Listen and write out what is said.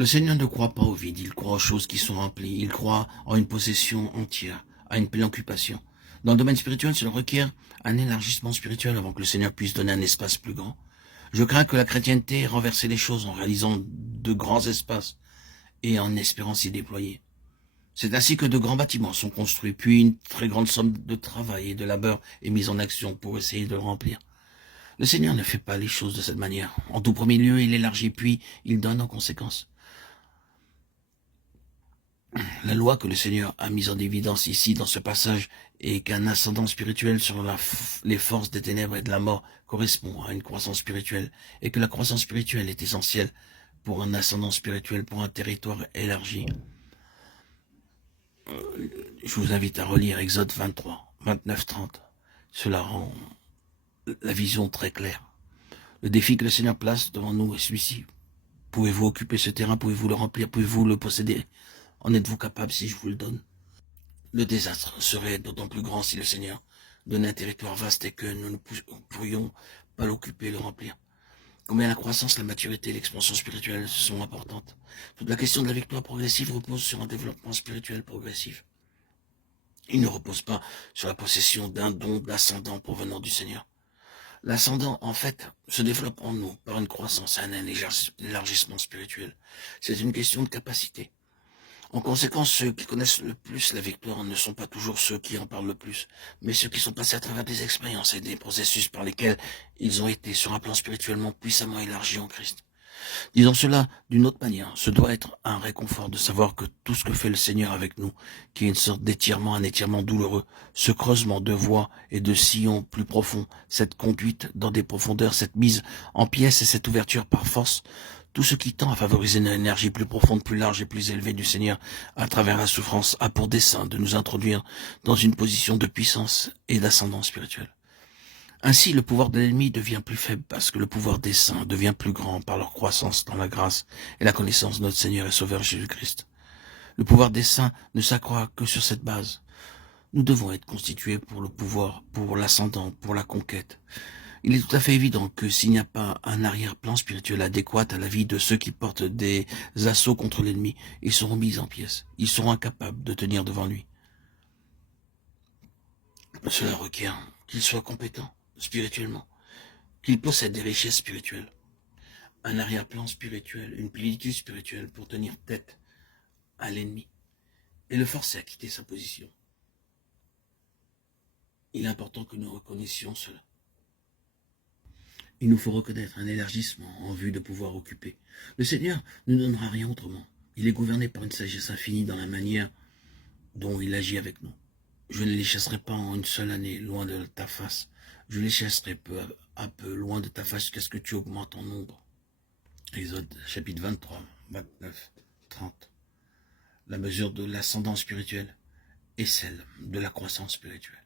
Le Seigneur ne croit pas au vide, il croit aux choses qui sont remplies, il croit en une possession entière, à une pleine occupation. Dans le domaine spirituel, cela requiert un élargissement spirituel avant que le Seigneur puisse donner un espace plus grand. Je crains que la chrétienté ait renversé les choses en réalisant de grands espaces et en espérant s'y déployer. C'est ainsi que de grands bâtiments sont construits, puis une très grande somme de travail et de labeur est mise en action pour essayer de le remplir. Le Seigneur ne fait pas les choses de cette manière. En tout premier lieu, il élargit, puis il donne en conséquence. La loi que le Seigneur a mise en évidence ici dans ce passage est qu'un ascendant spirituel sur les forces des ténèbres et de la mort correspond à une croissance spirituelle et que la croissance spirituelle est essentielle pour un ascendant spirituel, pour un territoire élargi. Je vous invite à relire Exode 23, 29, 30. Cela rend la vision très claire. Le défi que le Seigneur place devant nous est celui-ci. Pouvez-vous occuper ce terrain? Pouvez-vous le remplir? Pouvez-vous le posséder? En êtes-vous capable si je vous le donne? Le désastre serait d'autant plus grand si le Seigneur donnait un territoire vaste et que nous ne pourrions pas l'occuper, le remplir. Combien la croissance, la maturité et l'expansion spirituelle sont importantes. Toute la question de la victoire progressive repose sur un développement spirituel progressif. Il ne repose pas sur la possession d'un don d'ascendant provenant du Seigneur. L'ascendant, en fait, se développe en nous par une croissance et un élargissement spirituel. C'est une question de capacité. En conséquence, ceux qui connaissent le plus la victoire ne sont pas toujours ceux qui en parlent le plus, mais ceux qui sont passés à travers des expériences et des processus par lesquels ils ont été sur un plan spirituellement puissamment élargi en Christ. Disons cela d'une autre manière, ce doit être un réconfort de savoir que tout ce que fait le Seigneur avec nous, qui est une sorte d'étirement, un étirement douloureux, ce creusement de voies et de sillons plus profonds, cette conduite dans des profondeurs, cette mise en pièces et cette ouverture par force, tout ce qui tend à favoriser une énergie plus profonde, plus large et plus élevée du Seigneur à travers la souffrance a pour dessein de nous introduire dans une position de puissance et d'ascendant spirituel. Ainsi, le pouvoir de l'ennemi devient plus faible parce que le pouvoir des saints devient plus grand par leur croissance dans la grâce et la connaissance de notre Seigneur et Sauveur Jésus-Christ. Le pouvoir des saints ne s'accroît que sur cette base. Nous devons être constitués pour le pouvoir, pour l'ascendant, pour la conquête. Il est tout à fait évident que s'il n'y a pas un arrière-plan spirituel adéquat à la vie de ceux qui portent des assauts contre l'ennemi, ils seront mis en pièces. Ils seront incapables de tenir devant lui. Cela requiert qu'ils soient compétents spirituellement, qu'ils possèdent des richesses spirituelles, un arrière-plan spirituel, une plénitude spirituelle pour tenir tête à l'ennemi et le forcer à quitter sa position. Il est important que nous reconnaissions cela. Il nous faut reconnaître un élargissement en vue de pouvoir occuper. Le Seigneur ne nous donnera rien autrement. Il est gouverné par une sagesse infinie dans la manière dont il agit avec nous. Je ne les chasserai pas en une seule année, loin de ta face. Je les chasserai peu à peu, loin de ta face, jusqu'à ce que tu augmentes en nombre. Exode, chapitre 23, 29, 30. La mesure de l'ascendant spirituel est celle de la croissance spirituelle.